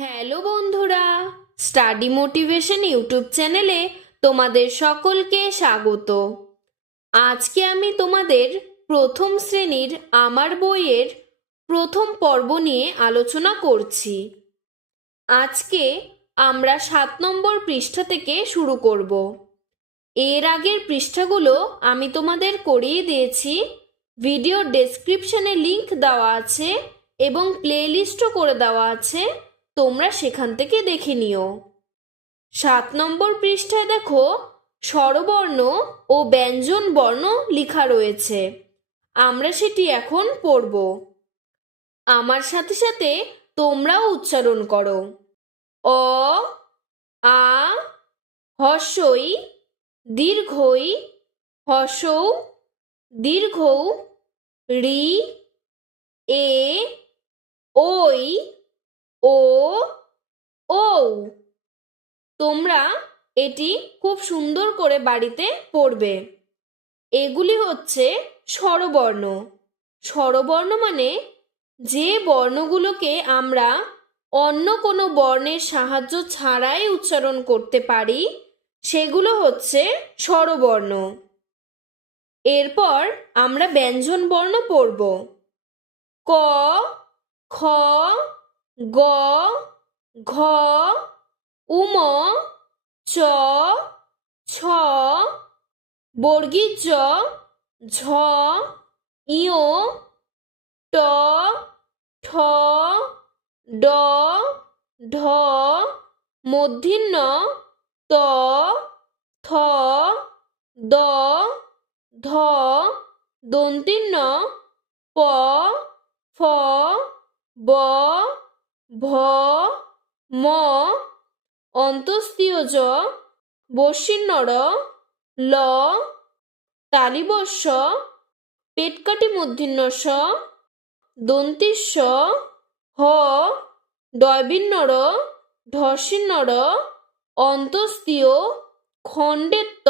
Hello বন্ধুরা, study motivation YouTube চ্যানেলে তোমাদের সকলকে স্বাগত। আজকে আমি তোমাদের প্রথম শ্রেণির আমার বইয়ের প্রথম পর্ব নিয়ে আলোচনা করছি। আজকে আমরা সাত নম্বর পৃষ্ঠা থেকে শুরু করব। এর আগের পৃষ্ঠাগুলো আমি তোমাদের করিয়ে দিয়েছি, ভিডিও ডেসক্রিপশনে লিংক দেওয়া আছে এবং প্লেলিস্টও করে দেওয়া আছে। তোমরা সেখান থেকে দেখে নিও। সাত নম্বর পৃষ্ঠায় দেখো, স্বরবর্ণ ও ব্যঞ্জন বর্ণ লেখা রয়েছে। আমরা সেটি এখন পড়ব। আমার সাথে সাথে তোমরাও উচ্চারণ করো। অ, আ, হর্ষই, দীর্ঘই, হর্ষৌ, দীর্ঘৌ, রি, এ ওই ও ও। তোমরা এটি খুব সুন্দর করে বাড়িতে পড়বে। এগুলি হচ্ছে স্বরবর্ণ। স্বরবর্ণ মানে যে বর্ণগুলোকে আমরা অন্য কোনো বর্ণের সাহায্য ছাড়াই উচ্চারণ করতে পারি, সেগুলো হচ্ছে স্বরবর্ণ। এরপর আমরা ব্যঞ্জন বর্ণ পড়ব। ক, খ গ, ঘ, উম, চ, ছ বর্গীর জ, ঝ, ইয়, ট, ঠ, ড ঢ মূর্ধন্য ত, থ, দ, ধ দন্তিন্ন প, ফ, ব ভ, ম অন্তস্তীয় জ বর্ষিন্নর ল তালিবস্য পেটকাটি মূর্ধন্যস দন্তিস্য, হ ডয়বিন্নর ঢর্ষিন্নর অন্তস্তীয় খণ্ডেত্ব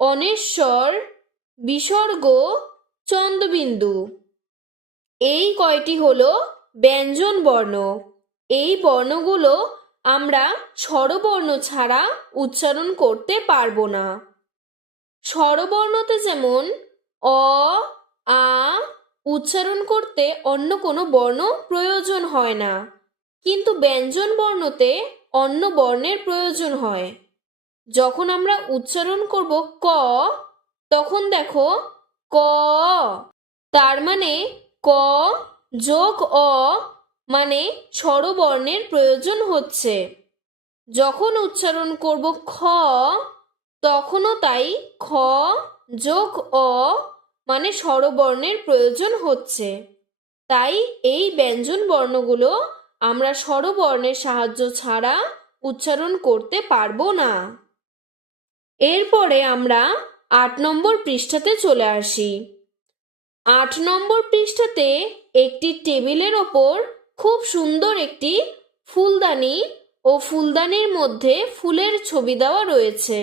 অনেশ্বর, বিসর্গ, চন্দ্রবিন্দু। এই কয়টি হলো ব্যঞ্জন বর্ণ। এই বর্ণগুলো আমরা স্বরবর্ণ ছাড়া উচ্চারণ করতে পারব না। স্বরবর্ণতে যেমন অ, আ উচ্চারণ করতে অন্য কোনো বর্ণ প্রয়োজন হয় না, কিন্তু ব্যঞ্জন বর্ণতে অন্য বর্ণের প্রয়োজন হয়। যখন আমরা উচ্চারণ করব ক, তখন দেখো ক, তার মানে ক যোগ অ মানে স্বরবর্ণের প্রয়োজন হচ্ছে। যখন উচ্চারণ করব খ, তখনও তাই খ যোগ অ মানে স্বরবর্ণের প্রয়োজন হচ্ছে। তাই এই ব্যঞ্জন বর্ণগুলো আমরা স্বরবর্ণের সাহায্য ছাড়া উচ্চারণ করতে পারব না। এরপরে আমরা আট নম্বর পৃষ্ঠাতে চলে আসি। আট নম্বর পৃষ্ঠাতে একটি টেবিলের ওপর খুব সুন্দর একটি ফুলদানি ও ফুলদানির মধ্যে ফুলের ছবি দেওয়া রয়েছে।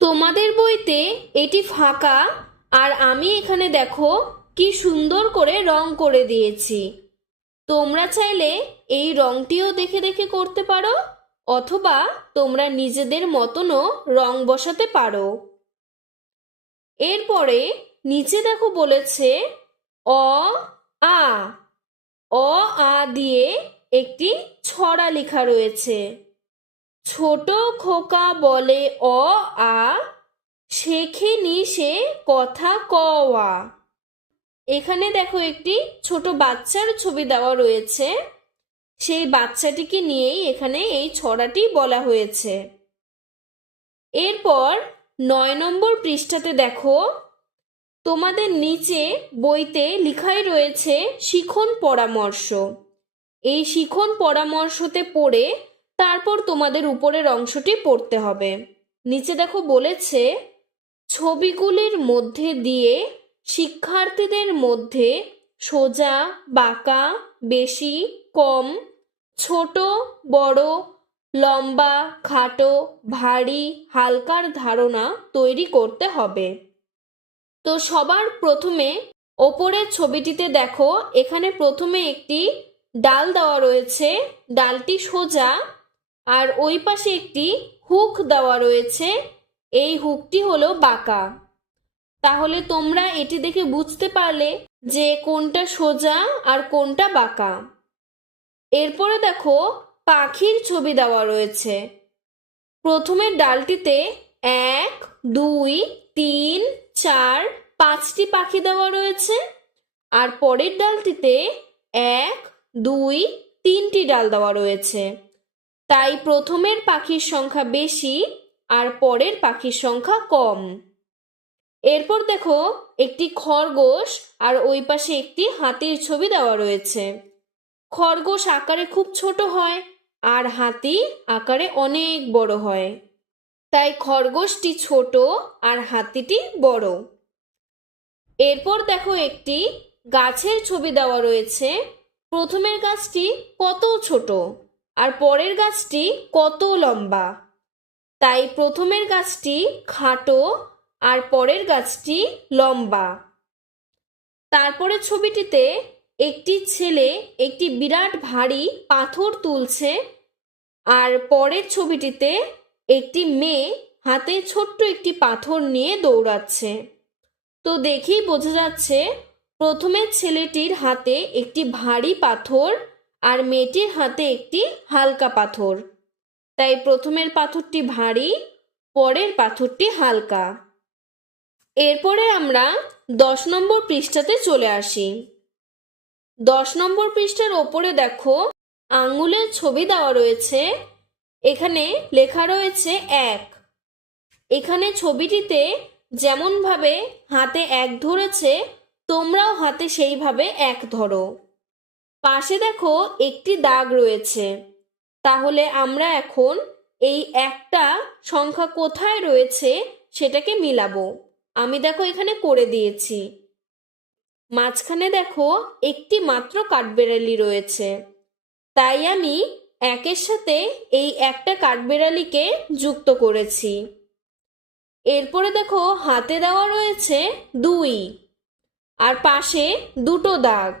তোমাদের বইতে এটি ফাঁকা আর আমি এখানে দেখো কি সুন্দর করে রং করে দিয়েছি। তোমরা চাইলে এই রংটিও দেখে দেখে করতে পারো অথবা তোমরা নিজেদের মতনও রং বসাতে পারো। এরপরে নিচে দেখো বলেছে, অ, আ। অ, আ দিয়ে একটি ছড়া লেখা রয়েছে। ছোট খোকা বলে, অ, আ। শেখে নি সে কথা কওয়া এখানে দেখো একটি ছোট বাচ্চার ছবি দেওয়া রয়েছে। সেই বাচ্চাটিকে নিয়েই এখানে এই ছড়াটি বলা হয়েছে। এরপর নয় নম্বর পৃষ্ঠাতে দেখো তোমাদের নিচে বইতে লিখাই রয়েছে শিখন পরামর্শ। এই শিখন পরামর্শতে পড়ে তারপর তোমাদের উপরের অংশটি পড়তে হবে। নিচে দেখো বলেছে, ছবিগুলির মধ্যে দিয়ে শিক্ষার্থীদের মধ্যে সোজা, বাঁকা, বেশি, কম, ছোট, বড়, লম্বা, খাটো, ভারী, হালকার ধারণা তৈরি করতে হবে। তো সবার প্রথমে ওপরের ছবিটিতে দেখো, এখানে প্রথমে একটি ডাল দেওয়া রয়েছে, ডালটি সোজা, আর ওই পাশে একটি হুক দেওয়া রয়েছে, এই হুকটি হলো বাঁকা। তাহলে তোমরা এটি দেখে বুঝতে পারলে যে কোনটা সোজা আর কোনটা বাঁকা। এরপরে দেখো, পাখির ছবি দেওয়া রয়েছে। প্রথমে ডালটিতে এক, দুই, তিন চার, পাঁচটি পাখি দেওয়া রয়েছে। আর পরের ডালটিতে এক, দুই, তিনটি ডাল দেওয়া রয়েছে। তাই প্রথমের পাখির সংখ্যা বেশি আর পরের পাখির সংখ্যা কম। এরপর দেখো, একটি খরগোশ আর ওই পাশে একটি হাতির ছবি দেওয়া রয়েছে। খরগোশ আকারে খুব ছোট হয় আর হাতি আকারে অনেক বড় হয়। তাই খরগোশটি ছোট আর হাতিটি বড়। এরপর দেখো একটি গাছের ছবি দেওয়া রয়েছে। প্রথমের গাছটি কত ছোট আর পরের গাছটি কত লম্বা। তাই প্রথমের গাছটি খাটো আর পরের গাছটি লম্বা। তারপরে ছবিটিতে একটি ছেলে একটি বিরাট ভারী পাথর তুলছে আর পরের ছবিটিতে একটি মেয়ে হাতে ছোট্ট একটি পাথর নিয়ে দৌড়াচ্ছে। তো দেখেই বোঝা যাচ্ছে, প্রথমে ছেলেটির হাতে একটি ভারী পাথর আর মেয়েটির হাতে একটি হালকা পাথর। তাই প্রথমের পাথরটি ভারী, পরের পাথরটি হালকা। এরপরে আমরা দশ নম্বর পৃষ্ঠাতে চলে আসি। দশ নম্বর পৃষ্ঠার ওপরে দেখো আঙ্গুলের ছবি দেওয়া রয়েছে এখানে লেখা রয়েছে এক। এখানে ছবিটিতে যেমনভাবে হাতে এক ধরেছে, তোমরাও হাতে সেইভাবে এক ধরো। পাশে দেখো একটি দাগ রয়েছে। তাহলে আমরা এখন এই একটা সংখ্যা কোথায় রয়েছে সেটাকে মিলাবো। আমি দেখো এখানে করে দিয়েছি। মাঝখানে দেখো একটি মাত্র কাঠবেড়ালি রয়েছে। তাই আমি একের সাথে এই একটা কাঠবেড়ালিকে যুক্ত করেছি। এরপরে দেখো, হাতে দেওয়া রয়েছে দুই আর পাশে দুটো দাগ।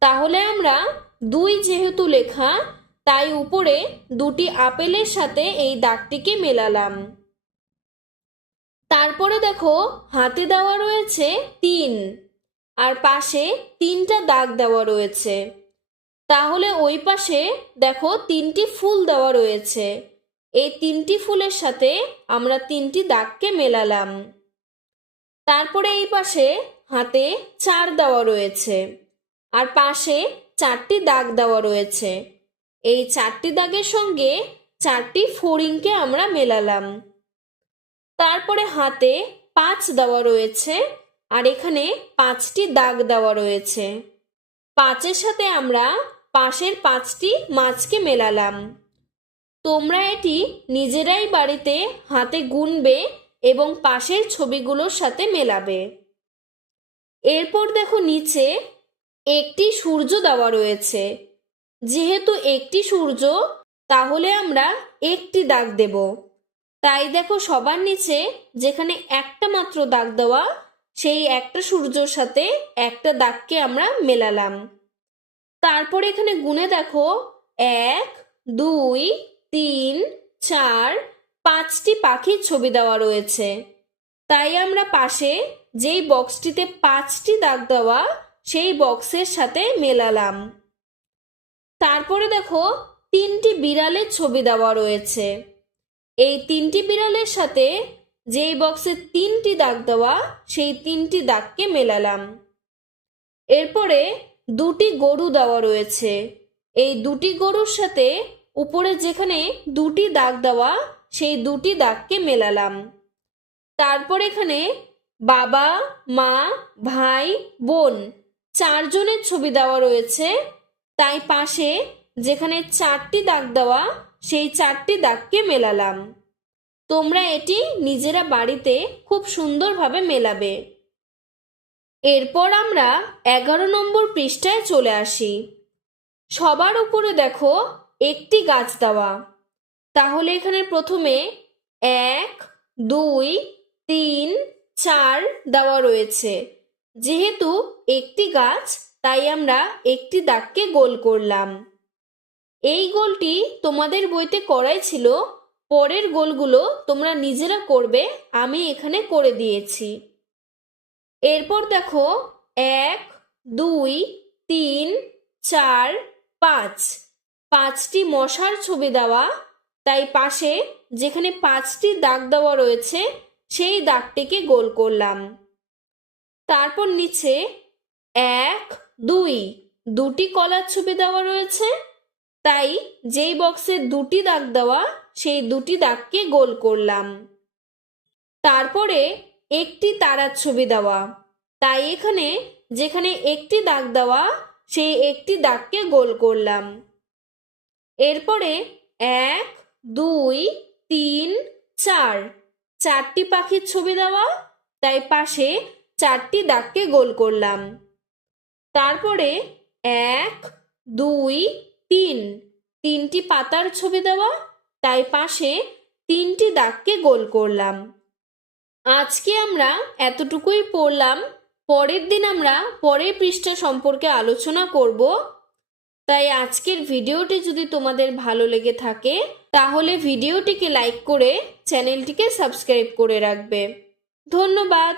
তাহলে আমরা দুই যেহেতু লেখা, তাই উপরে দুটি আপেলের সাথে এই দাগটিকে মেলালাম। তারপরে দেখো, হাতে দেওয়া রয়েছে তিন আর পাশে তিনটা দাগ দেওয়া রয়েছে। তাহলে ওই পাশে দেখো তিনটি ফুল দেওয়া রয়েছে। এই তিনটি ফুলের সাথে আমরা তিনটি দাগকে মেলালাম। তারপরে এই পাশে হাতে চার দেওয়া রয়েছে আর পাশে চারটি দাগ দেওয়া রয়েছে। এই চারটি দাগের সঙ্গে চারটি ফড়িংকে আমরা মেলালাম। তারপরে হাতে পাঁচ দেওয়া রয়েছে আর এখানে পাঁচটি দাগ দেওয়া রয়েছে। পাঁচের সাথে আমরা পাশের পাঁচটি মাছকে মেলালাম। তোমরা এটি নিজেরাই বাড়িতে হাতে গুনবে এবং পাশের ছবিগুলোর সাথে মেলাবে। এরপর দেখো নিচে একটি সূর্য দেওয়া রয়েছে। যেহেতু একটি সূর্য, তাহলে আমরা একটি দাগ দেব। তাই দেখো সবার নিচে যেখানে একটা মাত্র দাগ দেওয়া, সেই একটা সূর্যর সাথে একটা দাগকে আমরা মেলালাম। তারপর এখানে গুনে দেখো, এক, দুই, তিন, চার, পাঁচটি পাখির ছবি দেওয়া রয়েছে। তাই আমরা পাশে যেই বক্সটিতে পাঁচটি দাগ দেওয়া, সেই বক্সের সাথে মেলালাম। তারপরে দেখো, তিনটি বিড়ালের ছবি দেওয়া রয়েছে। এই তিনটি বিড়ালের সাথে যেই বক্সে তিনটি দাগ দেওয়া, সেই তিনটি দাগকে মেলালাম। এরপরে দুটি গরু দেওয়া রয়েছে। এই দুটি গরুর সাথে উপরে যেখানে দুটি দাগ দেওয়া, সেই দুটি দাগকে মেলালাম। তারপর এখানে বাবা, মা, ভাই, বোন চারজনের ছবি দেওয়া রয়েছে। তাই পাশে যেখানে চারটি দাগ দেওয়া, সেই চারটি দাগকে মেলালাম। তোমরা এটি নিজেরা বাড়িতে খুব সুন্দরভাবে মেলাবে। এরপর আমরা এগারো নম্বর পৃষ্ঠায় চলে আসি। সবার উপরে দেখো একটি গাছ দেওয়া। তাহলে এখানে প্রথমে এক, দুই, তিন, চার দেওয়া রয়েছে। যেহেতু একটি গাছ, তাই আমরা একটি দাগকে গোল করলাম। এই গোলটি তোমাদের বইতে করাই ছিল, পরের গোলগুলো তোমরা নিজেরা করবে, আমি এখানে করে দিয়েছি। এরপর দেখো এক, দুই, তিন, চার, পাঁচ। পাঁচটি মশার ছবি দেওয়া। তাই পাশে যেখানে পাঁচটি দাগ দেওয়া রয়েছে, সেই দাগটিকে গোল করলাম। তারপর নিচে এক, দুই, দুটি কলার ছবি দেওয়া রয়েছে। তাই যেই বক্সে দুটি দাগ দেওয়া, সেই দুটি দাগকে গোল করলাম। তারপরে একটি তারার ছবি দেওয়া। তাই এখানে যেখানে একটি দাগ দেওয়া, সেই একটি দাগকে গোল করলাম। এরপরে এক, দুই, তিন, চার। চারটি পাখির ছবি দেওয়া, তাই পাশে চারটি দাগকে গোল করলাম। তারপরে এক, দুই, তিন। তিনটি পাতার ছবি দেওয়া, তাই পাশে তিনটি দাগকে গোল করলাম। আজকে আমরা এতটুকুই পড়লাম, পরের দিন আমরা পরের পৃষ্ঠা সম্পর্কে আলোচনা করব। তাই আজকের ভিডিওটি যদি তোমাদের ভালো লেগে থাকে, তাহলে ভিডিওটিকে লাইক করে চ্যানেলটিকে সাবস্ক্রাইব করে রাখবে। ধন্যবাদ।